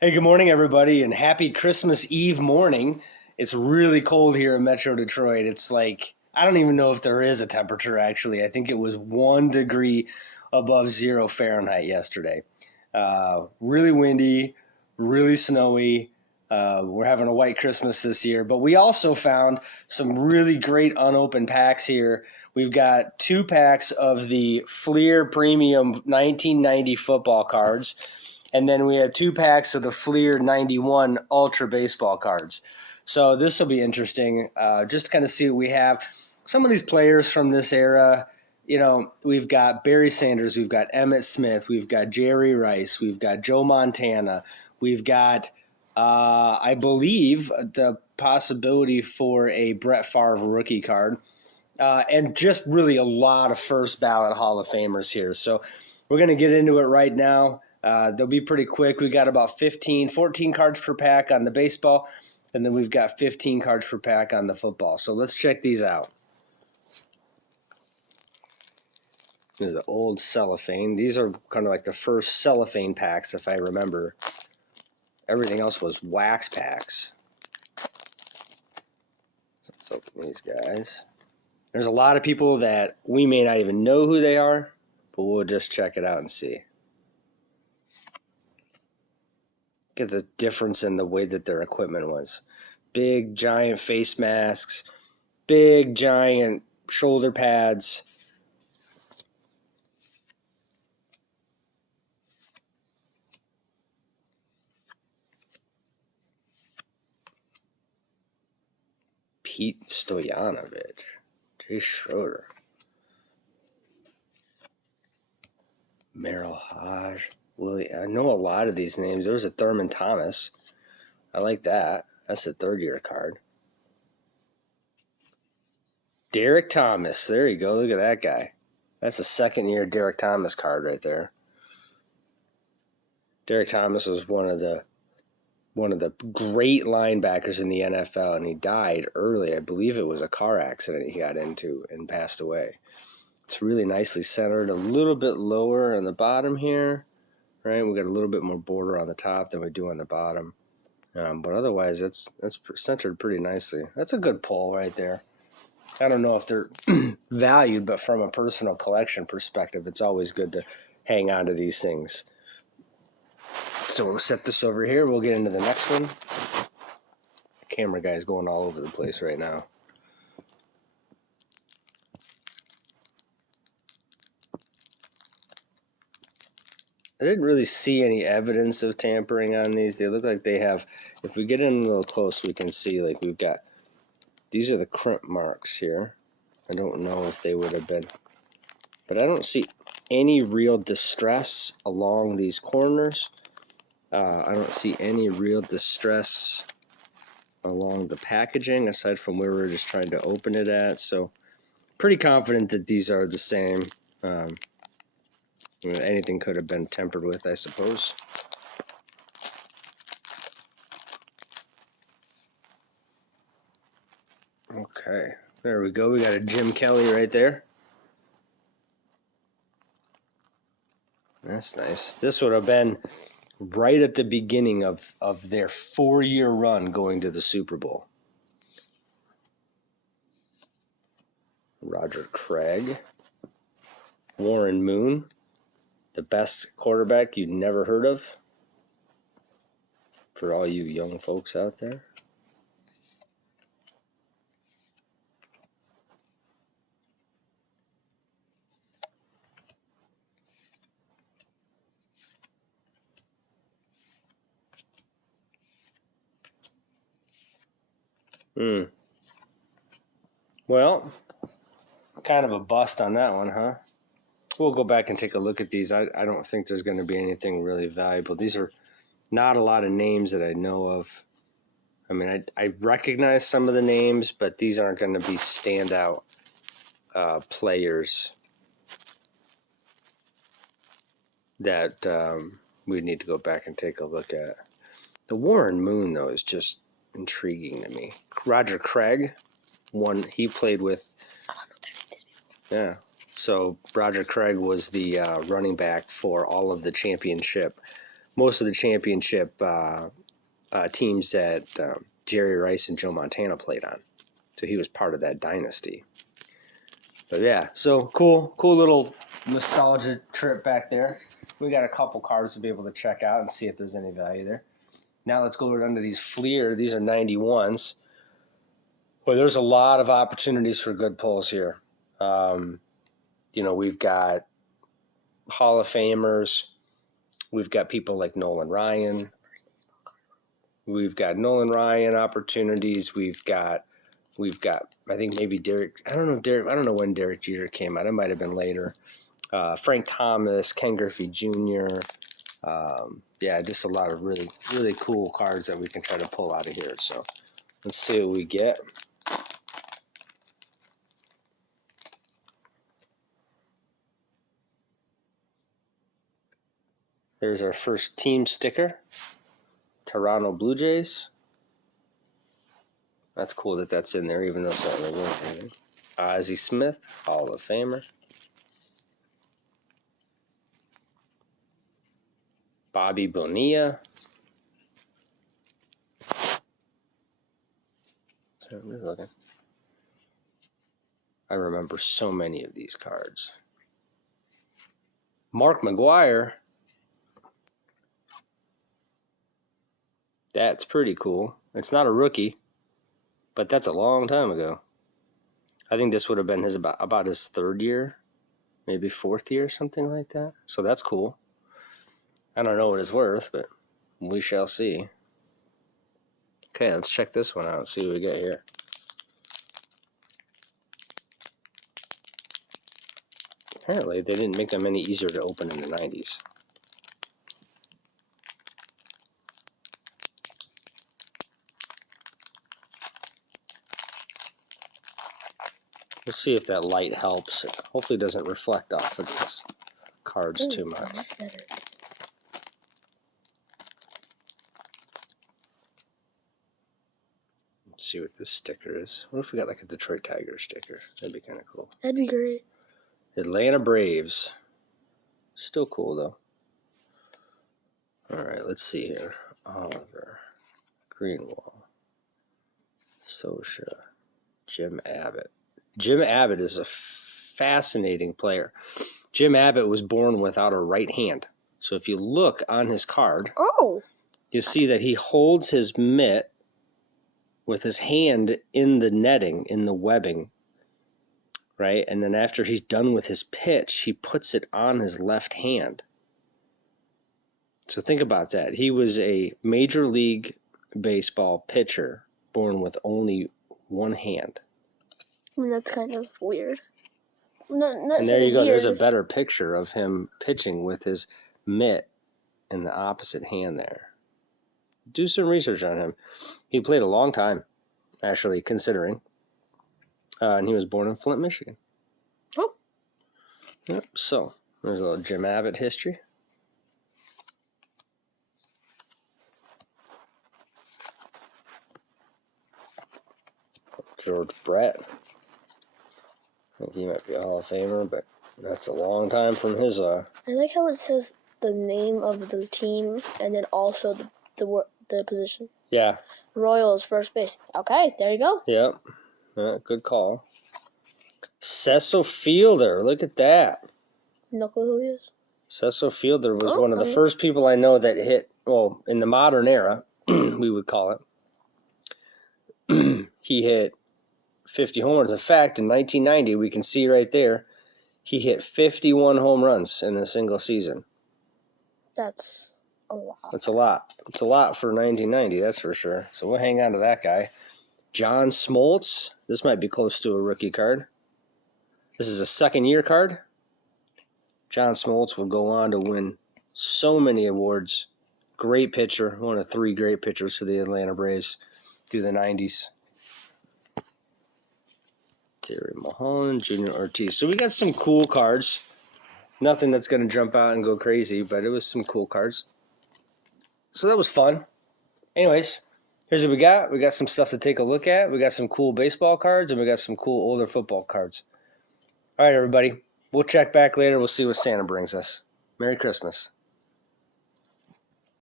Hey, good morning, everybody, and happy Christmas Eve morning. It's really cold here in Metro Detroit. It's like, I don't even know if there is a temperature actually. I think it was 1 degree above 0 Fahrenheit yesterday. Really windy, really snowy. We're having a white Christmas this year, but we also found some really great unopened packs here. We've got 2 packs of the Fleer Premium 1990 football cards. And then we have 2 packs of the Fleer 91 Ultra baseball cards. So this will be interesting. Just to kind of see what we have. Some of these players from this era, we've got Barry Sanders, we've got Emmitt Smith, we've got Jerry Rice, we've got Joe Montana, we've got, I believe, the possibility for a Brett Favre rookie card. And just really a lot of first ballot Hall of Famers here. So we're going to get into it right now. They'll be pretty quick. We got about 14 cards per pack on the baseball, and then we've got 15 cards per pack on the football. So let's check these out. This is an old cellophane. These are kind of like the first cellophane packs, if I remember. Everything else was wax packs. Let's open these guys. There's a lot of people that we may not even know who they are, but we'll just check it out and see. Get the difference in the way that their equipment was. Big, giant face masks, big, giant shoulder pads. Pete Stoyanovich, Jay Schroeder, Merrill Hodge, Willie. I know a lot of these names. There's a Thurman Thomas. I like that. That's a third-year card. Derek Thomas. There you go. Look at that guy. That's a second-year Derek Thomas card right there. Derek Thomas was one of the great linebackers in the NFL, and he died early. I believe it was a car accident he got into and passed away. It's really nicely centered, a little bit lower on the bottom here, right? We got a little bit more border on the top than we do on the bottom, but otherwise, that's centered pretty nicely. That's a good pull right there. I don't know if they're valued, but from a personal collection perspective, it's always good to hang on to these things. So we'll set this over here. We'll get into the next one. The camera guy's going all over the place right now. I didn't really see any evidence of tampering on these. They look like they have, if we get in a little close, we can see like we've got, these are the crimp marks here. I don't know if they would have been, but I don't see any real distress along these corners. I don't see any real distress along the packaging aside from where we're just trying to open it at. So pretty confident that these are the same. Anything could have been tempered with, I suppose. Okay, there we go. We got a Jim Kelly right there. That's nice. This would have been right at the beginning of their 4-year run going to the Super Bowl. Roger Craig. Warren Moon, the best quarterback you'd never heard of. For all you young folks out there. Well, kind of a bust on that one, huh? We'll go back and take a look at these. I don't think there's going to be anything really valuable. These are not a lot of names that I know of. I mean, I recognize some of the names, but these aren't going to be standout players that we need to go back and take a look at. The Warren Moon, though, is just intriguing to me. Roger Craig, one he played with. Yeah. So Roger Craig was the running back for all of the championship most of the championship teams that Jerry Rice and Joe Montana played on. So he was part of that dynasty. But yeah, so cool little nostalgia trip back there. We got a couple cards to be able to check out and see if there's any value there. Now let's go under these Fleer. These are 91s. Well, there's a lot of opportunities for good pulls here. We've got Hall of Famers. We've got people like Nolan Ryan. We've got Nolan Ryan opportunities. We've got I think maybe Derek. I don't know when Derek Jeter came out. It might have been later. Frank Thomas, Ken Griffey Jr. Just a lot of really, really cool cards that we can try to pull out of here. So let's see what we get. There's our first team sticker. Toronto Blue Jays. That's cool that that's in there, even though it's not really worth anything. Ozzie Smith, Hall of Famer. Bobby Bonilla. So we're looking. I remember so many of these cards. Mark McGwire. That's pretty cool. It's not a rookie, but that's a long time ago. I think this would have been his about his third year, maybe fourth year, something like that. So that's cool. I don't know what it's worth, but we shall see. Okay, let's check this one out, see what we get here. Apparently, they didn't make them any easier to open in the 90s. We'll see if that light helps. Hopefully it doesn't reflect off of these cards too much. Let's see what this sticker is. What if we got like a Detroit Tigers sticker? That'd be kind of cool. That'd be great. Atlanta Braves. Still cool though. All right, let's see here. Oliver, Greenwald, Sosha, Jim Abbott. Jim Abbott is a fascinating player. Jim Abbott was born without a right hand. So if you look on his card, you see that he holds his mitt with his hand in the netting, in the webbing, right? And then after he's done with his pitch, he puts it on his left hand. So think about that. He was a Major League Baseball pitcher born with only one hand. I mean, that's kind of weird. And there you go. Weird. There's a better picture of him pitching with his mitt in the opposite hand there. Do some research on him. He played a long time, actually, considering. And he was born in Flint, Michigan. Oh. Yep. So there's a little Jim Abbott history. George Brett. I think he might be a Hall of Famer, but that's a long time from his. I like how it says the name of the team and then also the position. Yeah. Royals first base. Okay, there you go. Yep. Good call. Cecil Fielder. Look at that. No clue who he is. Cecil Fielder was one of the first people I know that hit, well, in the modern era, we would call it. He hit 50 homers. In fact, in 1990, we can see right there, he hit 51 home runs in a single season. That's a lot. That's a lot. It's a lot for 1990, that's for sure. So we'll hang on to that guy. John Smoltz. This might be close to a rookie card. This is a second-year card. John Smoltz will go on to win so many awards. Great pitcher. One of three great pitchers for the Atlanta Braves through the 90s. Terry Mulholland, Junior Ortiz. So we got some cool cards. Nothing that's going to jump out and go crazy, but it was some cool cards. So that was fun. Anyways, here's what we got. We got some stuff to take a look at. We got some cool baseball cards, and we got some cool older football cards. All right, everybody. We'll check back later. We'll see what Santa brings us. Merry Christmas.